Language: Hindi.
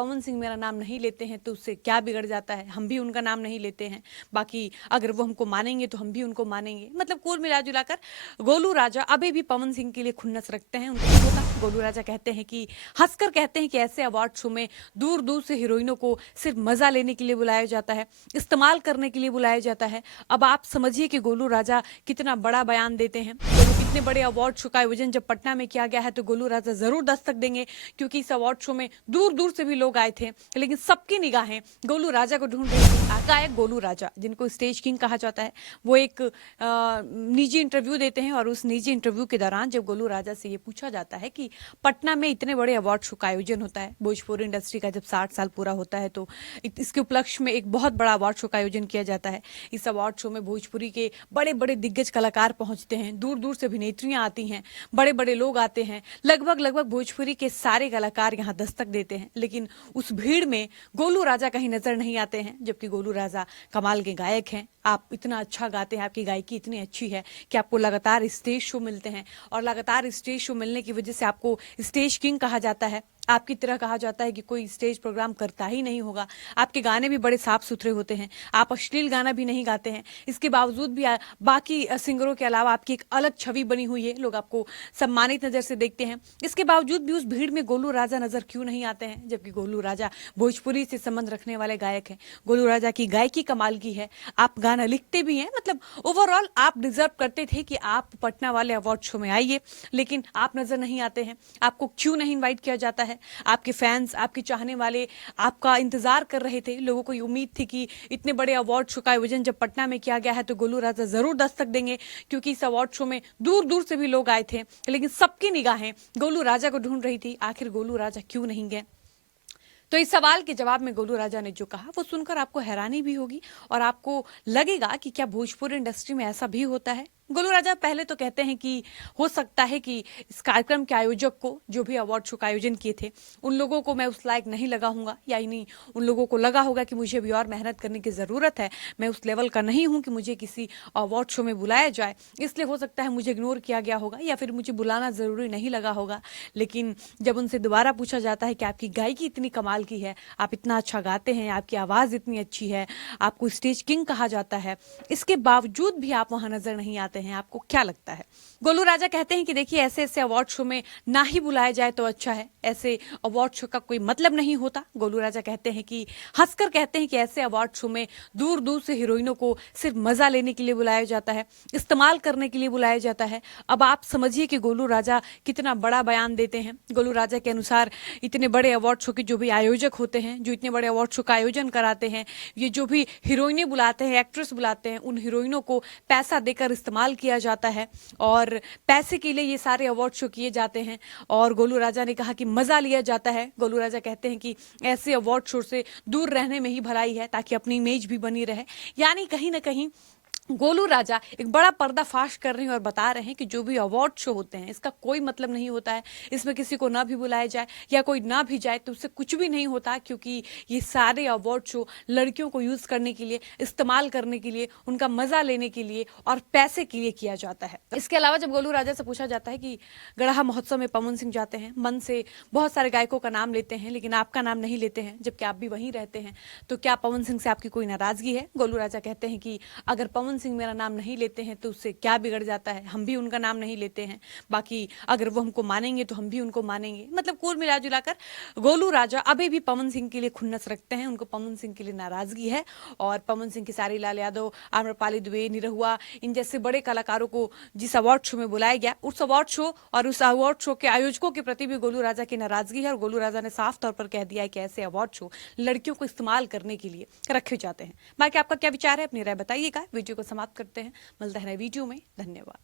पवन सिंह मेरा नाम नहीं लेते हैं तो उससे क्या बिगड़ जाता है, हम भी उनका नाम नहीं लेते हैं, बाकी अगर वो हमको मानेंगे तो हम भी उनको मानेंगे। मतलब कुल मिला जुला कर गोलू राजा अभी भी पवन सिंह के लिए खुन्नस रखते हैं। उनको नहीं होता। गोलू राजा कहते हैं कि हंसकर कहते हैं कि ऐसे अवार्ड शो में दूर दूर से हीरोइनों को सिर्फ मजा लेने के लिए बुलाया जाता है, इस्तेमाल करने के लिए बुलाया जाता है। अब आप समझिए कि गोलू राजा कितना बड़ा बयान देते हैं। तो इतने बड़े अवार्ड शो का आयोजन जब पटना में किया गया है तो गोलू राजा जरूर दस्तक देंगे, क्योंकि इस अवार्ड शो में दूर दूर से भी लोग आए थे, लेकिन सबकी निगाहें गोलू राजा को ढूंढ रही थी। गायक गोलू राजा, जिनको स्टेज किंग कहा जाता है, वो एक निजी इंटरव्यू देते हैं और उस निजी इंटरव्यू के दौरान जब गोलू राजा से ये पूछा जाता है कि पटना में इतने बड़े अवार्ड शो का आयोजन होता है, भोजपुरी इंडस्ट्री का जब 60 साल पूरा होता है तो इसके उपलक्ष्य में एक बहुत बड़ा अवार्ड शो का आयोजन किया जाता है। इस अवार्ड शो में भोजपुरी के बड़े बड़े दिग्गज कलाकार पहुंचते हैं, दूर दूर से अभिनेत्रियां आती हैं, बड़े बड़े लोग आते हैं, लगभग लगभग भोजपुरी के सारे कलाकार यहाँ दस्तक देते हैं। लेकिन उस भीड़ में गोलू राजा कहीं नजर नहीं आते हैं, जबकि गोलू राजा कमाल के गायक हैं। आप इतना अच्छा गाते हैं, आपकी गायकी इतनी अच्छी है कि आपको लगातार स्टेज शो मिलते हैं, और लगातार स्टेज शो मिलने की वजह से आपको स्टेज किंग कहा जाता है। आपकी तरह कहा जाता है कि कोई स्टेज प्रोग्राम करता ही नहीं होगा। आपके गाने भी बड़े साफ सुथरे होते हैं, आप अश्लील गाना भी नहीं गाते हैं। इसके बावजूद भी बाकी सिंगरों के अलावा आपकी एक अलग छवि बनी हुई है, लोग आपको सम्मानित नजर से देखते हैं। इसके बावजूद भी उस भीड़ में गोलू राजा नजर क्यों नहीं आते हैं, जबकि गोलू राजा भोजपुरी से संबंध रखने वाले गायक हैं। गोलू राजा की गायकी कमाल की है, आप गाना लिखते भी हैं। मतलब ओवरऑल आप डिजर्व करते थे कि आप पटना वाले अवार्ड शो में आइए, लेकिन आप नजर नहीं आते हैं। आपको क्यों नहीं इनवाइट किया जाता है? आपके फैंस, आपके चाहने वाले आपका इंतजार कर रहे थे। लोगों को उम्मीद थी कि इतने बड़े अवार्ड शो का आयोजन जब पटना में किया गया है तो गोलू राजा जरूर दस्तक देंगे, क्योंकि इस अवार्ड शो में दूर दूर से भी लोग आए थे, लेकिन सबकी निगाहें गोलू राजा को ढूंढ रही थी। आखिर गोलू राजा क्यों नहीं गए? तो इस सवाल के जवाब में गोलू राजा ने जो कहा वो सुनकर आपको हैरानी भी होगी और आपको लगेगा कि क्या भोजपुरी इंडस्ट्री में ऐसा भी होता है। गोलू राजा पहले तो कहते हैं कि हो सकता है कि इस कार्यक्रम के आयोजक को, जो भी अवार्ड शो का आयोजन किए थे, उन लोगों को मैं उस लायक नहीं लगा हूंगा, या नहीं उन लोगों को लगा होगा कि मुझे भी और मेहनत करने की ज़रूरत है, मैं उस लेवल का नहीं हूं कि मुझे किसी अवार्ड शो में बुलाया जाए, इसलिए हो सकता है मुझे इग्नोर किया गया होगा, या फिर मुझे बुलाना ज़रूरी नहीं लगा होगा। लेकिन जब उनसे दोबारा पूछा जाता है कि आपकी गायकी इतनी कमाल की है, आप इतना अच्छा गाते हैं, आपकी आवाज़ इतनी अच्छी है, आपको स्टेज किंग कहा जाता है, इसके बावजूद भी आप वहां नजर नहीं आते हैं, आपको क्या लगता है? गोलू राजा कहते हैं कि देखिए, ऐसे ऐसे अवार्ड शो में ना ही बुलाया जाए तो अच्छा है, ऐसे अवार्ड शो का कोई मतलब नहीं होता। गोलू राजा कहते हैं कि हंसकर कहते हैं कि ऐसे अवार्ड शो में दूर दूर से हीरोइनों को सिर्फ मजा लेने के लिए बुलाया जाता है, इस्तेमाल करने के लिए बुलाया जाता है। अब आप समझिए कि गोलू राजा कितना बड़ा बयान देते हैं। गोलू राजा के अनुसार इतने बड़े अवार्ड शो के जो भी आयोजक होते हैं, जो इतने बड़े अवार्ड शो का आयोजन कराते हैं, ये जो भी हीरोइनें बुलाते हैं, एक्ट्रेस बुलाते हैं, उन हीरोइनों को पैसा देकर इस्तेमाल किया जाता है, और पैसे के लिए ये सारे अवार्ड शो किए जाते हैं। और गोलू राजा ने कहा कि मजा लिया जाता है। गोलू राजा कहते हैं कि ऐसे अवार्ड शो से दूर रहने में ही भलाई है, ताकि अपनी इमेज भी बनी रहे। यानी कहीं ना कहीं गोलू राजा एक बड़ा पर्दाफाश कर रहे हैं और बता रहे हैं कि जो भी अवार्ड शो होते हैं, इसका कोई मतलब नहीं होता है। इसमें किसी को ना भी बुलाया जाए या कोई ना भी जाए तो उससे कुछ भी नहीं होता, क्योंकि ये सारे अवार्ड शो लड़कियों को यूज करने के लिए, इस्तेमाल करने के लिए, उनका मजा लेने के लिए और पैसे के लिए किया जाता है। इसके अलावा जब गोलू राजा से पूछा जाता है कि गढ़ा महोत्सव में पवन सिंह जाते हैं, मन से बहुत सारे गायकों का नाम लेते हैं, लेकिन आपका नाम नहीं लेते हैं, जबकि आप भी वहीं रहते हैं, तो क्या पवन सिंह से आपकी कोई नाराजगी है? गोलू राजा कहते हैं कि अगर पवन सिंह मेरा नाम नहीं लेते हैं तो उससे क्या बिगड़ जाता है, हम भी उनका नाम नहीं लेते हैं, बाकी अगर वो हमको मानेंगे तो हम भी उनको मानेंगे। मतलब कुल मिला जुलाकर गोलू राजा अभी भी पवन सिंह के लिए खुन्नस रखते हैं, उनको पवन सिंह के लिए नाराजगी है। और पवन सिंह, खेसारी लाल यादव, आम्रपाली दुबे, निरहुआ, इन जैसे बड़े कलाकारों को जिस अवार्ड शो में बुलाया गया, उस अवार्ड शो और उस अवार्ड शो के आयोजकों के प्रति भी गोलू राजा की नाराजगी है। और गोलू राजा ने साफ तौर पर कह दिया है कि ऐसे अवार्ड शो लड़कियों को इस्तेमाल करने के लिए रखे जाते हैं। बाकी आपका क्या विचार है, अपनी राय बताइएगा। वीडियो को समाप्त करते हैं, मिलते हैं नए वीडियो में। धन्यवाद।